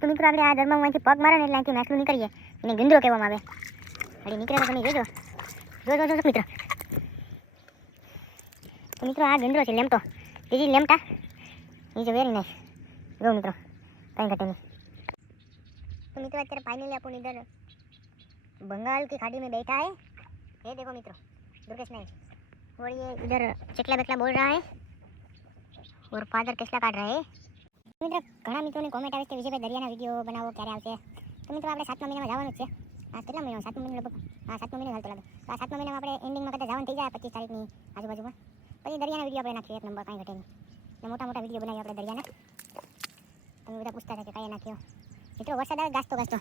તો મિત્રો આપણે આ ધર્મમાંથી પગ મારે ને એટલે અહીંથી નાસલું નીકળીએ એને ગંદરો કહેવામાં આવે. હળી નીકળે તો તમે જોજો મિત્રો. તો મિત્રો આ ગંદરો છે લેમટો, બીજી લેમટા એ જો વેરી નાઇસ. જો મિત્રો કંઈ ઘટે નહીં. तो मित्रों અત્યારે फाइनली अपन इधर बंगाल की खाड़ी में बैठा है. ये देखो मित्रों दुर्गेश नाइक और ये इधर चकला बेकला बोल रहा है और फादर केसला काट रहा है. मित्रों घણા મિત્રોની કોમેન્ટ આવે છે વિજયભાઈ દરિયાના વિડીયો બનાવો ક્યારે આવશે. તો મિત્રો આપણે 7મા મહિનામાં જવાનું છે. આ કેટલા મહિના 7મા મહિનો લગભગ 7મા મહિનો હાલતો લાગે. તો આ 7મા મહિનામાં આપણે એન્ડિંગમાં કદાચ જવાનું થઈ જાય 25 તારીખની આજુબાજુમાં. પછી દરિયાના વિડીયો આપણે નાખીએ એક નંબર કાંઈ ઘટે નહીં ને મોટા મોટા વિડીયો બનાવીએ આપણે દરિયાના. તમે બધા પૂછતા હતા કે કાંઈ નાખ્યો. મિત્રો વરસાદ આવે ગાજતો કદાચ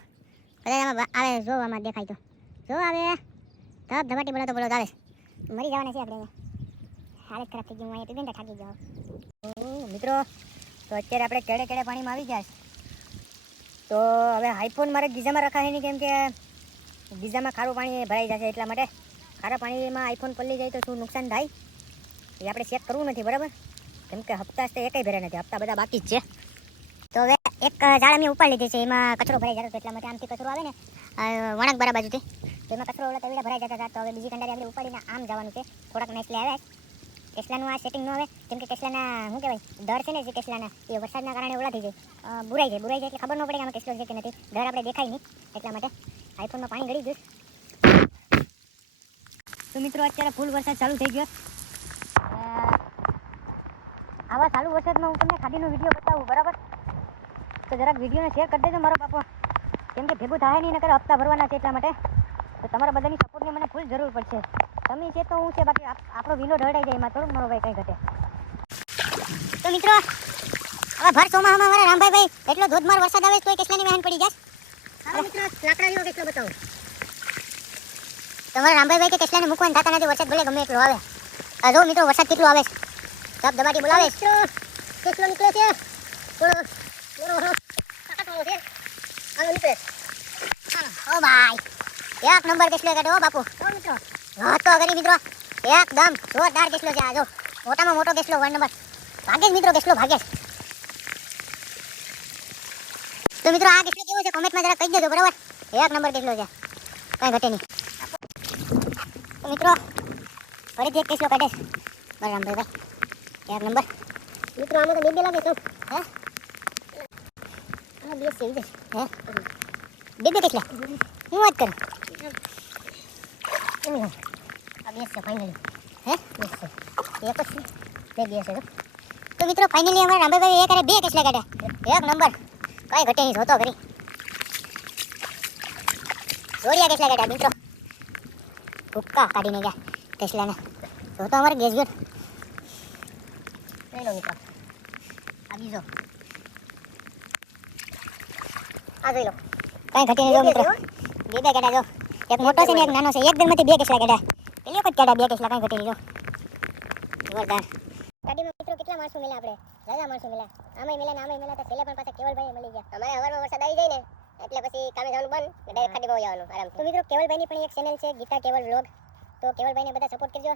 આમાં આવે જો આમાં દેખાય તો જો આવે ધબ ધબાટી બોલો તો બોલો આવે મરી જવાના છે આપણે. હાલત ખરાબ થઈ ગઈ. હું અહીંયા થાકી જાઉં મિત્રો. તો અત્યારે આપણે કેડે કેડે પાણીમાં આવી ગયા છે. તો હવે આઈફોન મારે ગીઝામાં રખાય નહીં, કેમ કે ગીઝામાં ખારું પાણી ભરાઈ જશે. એટલા માટે ખારા પાણીમાં આઈફોન પલળી જાય તો શું નુકસાન થાય એ આપણે ચેક કરવું નથી, બરાબર? કેમ કે હપ્તા તો એકેય ભર્યા નથી, હપ્તા બધા બાકી જ છે. તો હવે એક ઝાડ અમે ઉપાડી લીધી છે, એમાં કચરો ભરાઈ જતો, એટલા માટે આમથી કચરો આવે ને વણાક બારા બાજુથી, તો એમાં કચરો ઓલા તવીડા ભરાઈ જતા હતા. તો હવે બીજી કંડારી આપણે ઉપાડીને આમ જવાનું છે. થોડાક ને એટલે આવે ટેસ્લાનું આ સેટિંગ ન આવે, કેમ કે ટેસ્લાના શું કહેવાય દર છે ને જે ટેસ્લાના એ વરસાદના કારણે ઓલા થઈ જાય, બુરાઈ જાય એટલે ખબર ન પડે કે આમાં ટેસ્લો છે કે નથી. દર આપણે દેખાય નહીં, એટલા માટે આઈફોનમાં પાણી ગળી ગયું. તો મિત્રો અત્યારે ફૂલ વરસાદ ચાલુ થઈ ગયો. આવા ચાલુ વરસાદમાં હું તમને ખાડીનો વિડીયો બતાવું, બરાબર? તો જરાક વિડીયોને શેર કરી દેજો મારો બાપો, કેમ કે ભેગું થાય નહીં, નકર હપ્તા ભરવાના છે. એટલા માટે તો તમારા બધાની સપોર્ટની મને ફૂલ જરૂર પડશે. તમે છે તો હું છે, બાકી આપણો વિનો ઢળાઈ જાય એમાં થોડુંક મારો ભાઈ કંઈ ઘટે. તો મિત્રો હવે ભર ચોમાસામાં મારા રામભાઈ એટલો ધોધમાર વરસાદ આવે તો કેટલાની વહેન પડી જાય. હવે મિત્રો લાકડાનો કેટલો બતાવો. તમારા રામભાઈ કે કેટલાને મૂકવાને થતા નથી, વરસાદ ભલે ગમે એટલો આવે. આ જો મિત્રો વરસાદ કેટલો આવે છે, ધબ ધબાટી બોલાવે કેટલો નીકળે છે. ઓ ભાઈ એક નંબર કેટલો કાઢો બાપુ. મિત્રો તો કરી મિત્રો એકદમ જોરદાર કેટલો છે. આ જો મોટામાં મોટો કેટલો 1 નંબર ભાગે જ મિત્રો, કેટલો ભાગે. તો મિત્રો આ કેટલો કેવો છે કોમેન્ટમાં જરા કહી દેજો, બરાબર? એક નંબર કેટલો છે, કઈ ઘટે નહીં. તો મિત્રો ફરીથી એક કેટલો કાઢે બરાબર રામભાઈ એક નંબર. મિત્રો આમાં તો બે લાગે શું હે? આ બે સેવી છે હે? બે કેટલા હું વાત કરું? આ બે છે ફાઇનલી હે? એક જ છે બે છે. તો મિત્રો ફાઇનલી અમારા રામભાઈ એક અરે બે કેટલા કાઢ્યા એક નંબર, કઈ ઘટે નહીં. જોતો કરી જોડિયા કેટલા કાઢ્યા મિત્રો, ભૂક્કા કાઢીને ગયા ટેસ્લાને. જોતો અમારે ગેસ ગયો લઈ લો મિત્રો. આ બીજો આ જોઈ લો, કઈ ઘટી નહીં. જો મિત્રો બે કાઢ્યા, જો એક મોટો છે ને એક નાનો છે. એક દરમાંથી બે કેસલા કાઢ્યા, પેલી વખત કાઢ્યા બે કેસલા, કઈ ઘટી નહીં. જો જોરદાર. ગાડીમાં મિત્રો કેટલા માણસો મળ્યા આપણે, રાજા માણસો મળ્યા. આમાંય મળ્યા તો છેલ્લે પણ પાછા કેવલભાઈ મળી ગયા. અમારે હવારમાં વરસાદ આવી જાય ને એટલે પછી કામે જવાનું બંધ, ડાયરેક્ટ ખાડીમાં જવાનું આરામ. તો મિત્રો કેવલભાઈની પણ એક ચેનલ છે ગીતા કેવલ વ્લોગ, તો કેવલભાઈને બધા સપોર્ટ કરજો.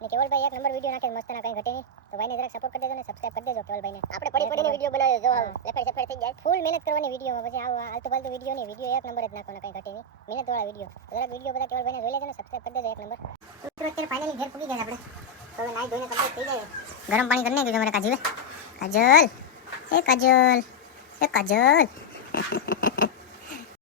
ને કેવલભાઈ એક નંબર વિડીયો નાખે મસ્તના, કઈ ઘટે નહીં. તો ભાઈને જરાક સપોર્ટ કરી દેજો ને સબસ્ક્રાઇબ કરી દેજો કેવલભાઈને. આપણે પડીને વિડીયો બનાવ્યો, જો લફડ થઈ જાય. ફૂલ મહેનત કરવાની વિડીયોમાં, પછી આલતુ પાલતુ વિડીયો નહીં, વિડીયો એક નંબર જ નાખવાનો, કઈ ઘટે નહીં. મહેનત વાળા વિડીયો. જરાક વિડીયો બધા કેવલભાઈને જોઈ લેજો ને સબસ્ક્રાઇબ કરી દેજો એક નંબર. મિત્રો અત્યારે ફાઇનલી ઘેર પૂગી ગયા આપણે. તો હવે નાઈ ધોઈને કમ્પ્લીટ થઈ જાય. ગરમ પાણી કરી નાખ્યું અમારે કાજલ. એ કાજલ